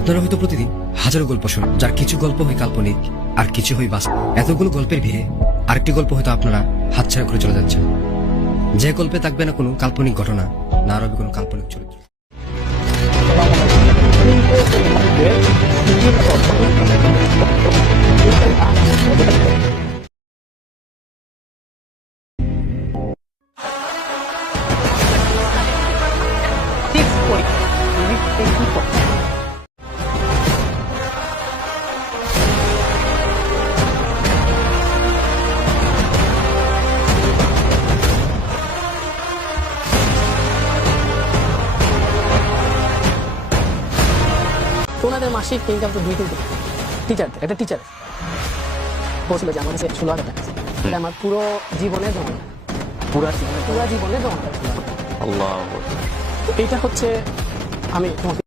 আপনারা হয়তো প্রতিদিন হাজারো গল্প শোনেন, যার কিছু গল্প হয় কাল্পনিক, আর কিছু হয় বাস্তব। এতগুলো গল্পের ভিড়ে আরেকটি গল্প হয়তো আপনারা হাতছাড়া করে চলে যাচ্ছেন। যে গল্পে থাকবে না কোনো কাল্পনিক ঘটনা, না রবে কোনো কাল্পনিক চরিত্র। টিপস করি ওনাদের মাসিক ইনকাম তো দুই তিন কোটি টিচার একটা টিচার বলছিল যে আমার কাছে ষোলো হাজার টাকা। এটা আমার পুরো জীবনে জমা পুরা জীবনে পুরো জীবনে জমা আল্লাহ এইটা হচ্ছে আমি তোমাকে